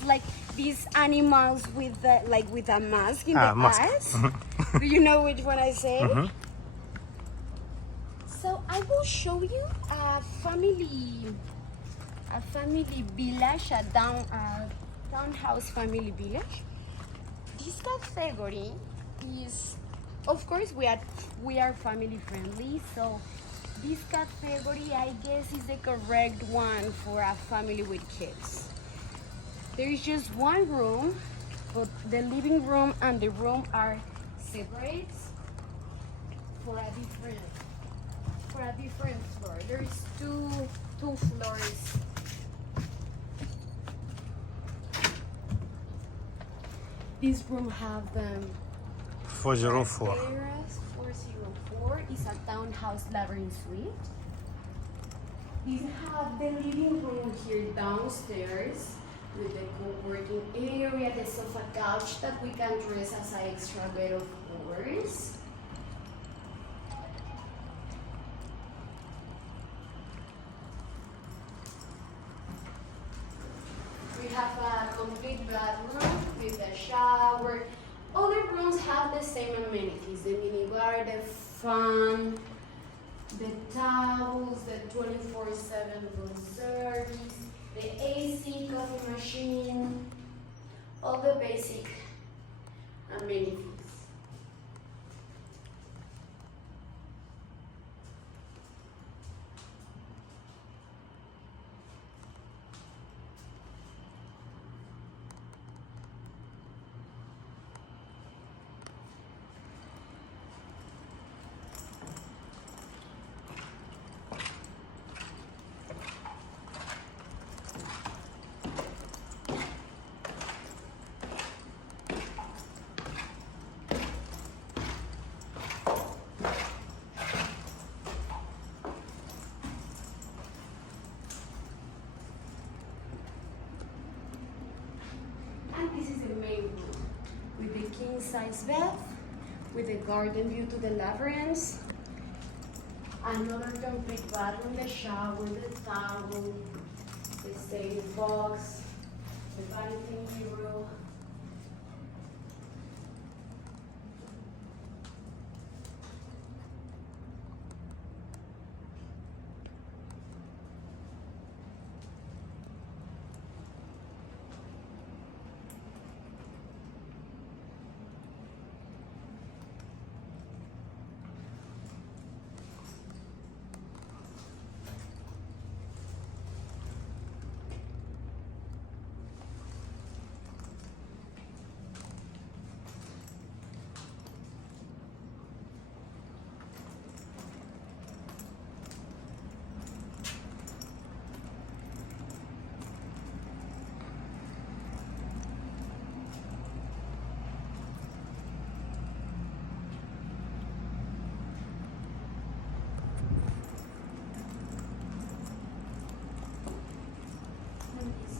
has like these animals with the, like with a mask in the mask. eyes. Do you know which one I say? So I will show you a family village, a townhouse family village. This category is, of course, we are family friendly, so this category, I guess, is the correct one for a family with kids. There is just one room, but the living room and the room are separate for a different floor. There is two floors. This room have the 404. terrace 404 is a townhouse labyrinth suite. These have the living room here downstairs with the co-working area, the sofa couch that we can dress as an extra bed, of course. We have a complete bathroom with a shower. All the rooms have the same amenities: the minibar, the fan, the towels, the 24/7 room service, the AC, coffee machine, all the basic amenities. And this is the main room with the king-size bed, with the garden view to the labyrinth. Another complete bathroom, the shower, the towel, the stereo box, the vanity mirror.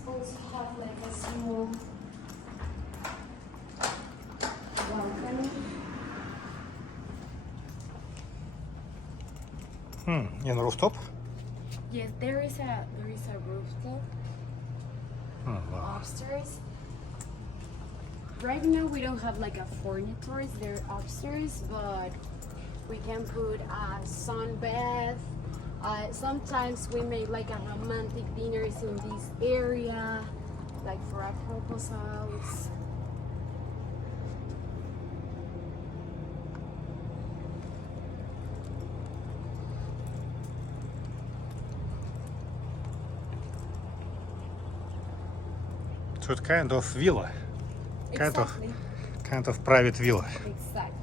Also have like a small balcony. And rooftop? Yes, there is a rooftop Wow. upstairs. Right now we don't have like a furniture there upstairs, but we can put a sunbed. Sometimes we make like a romantic dinners in this area, like for our proposals. So it's kind of villa. Exactly. Kind of private villa. Exactly.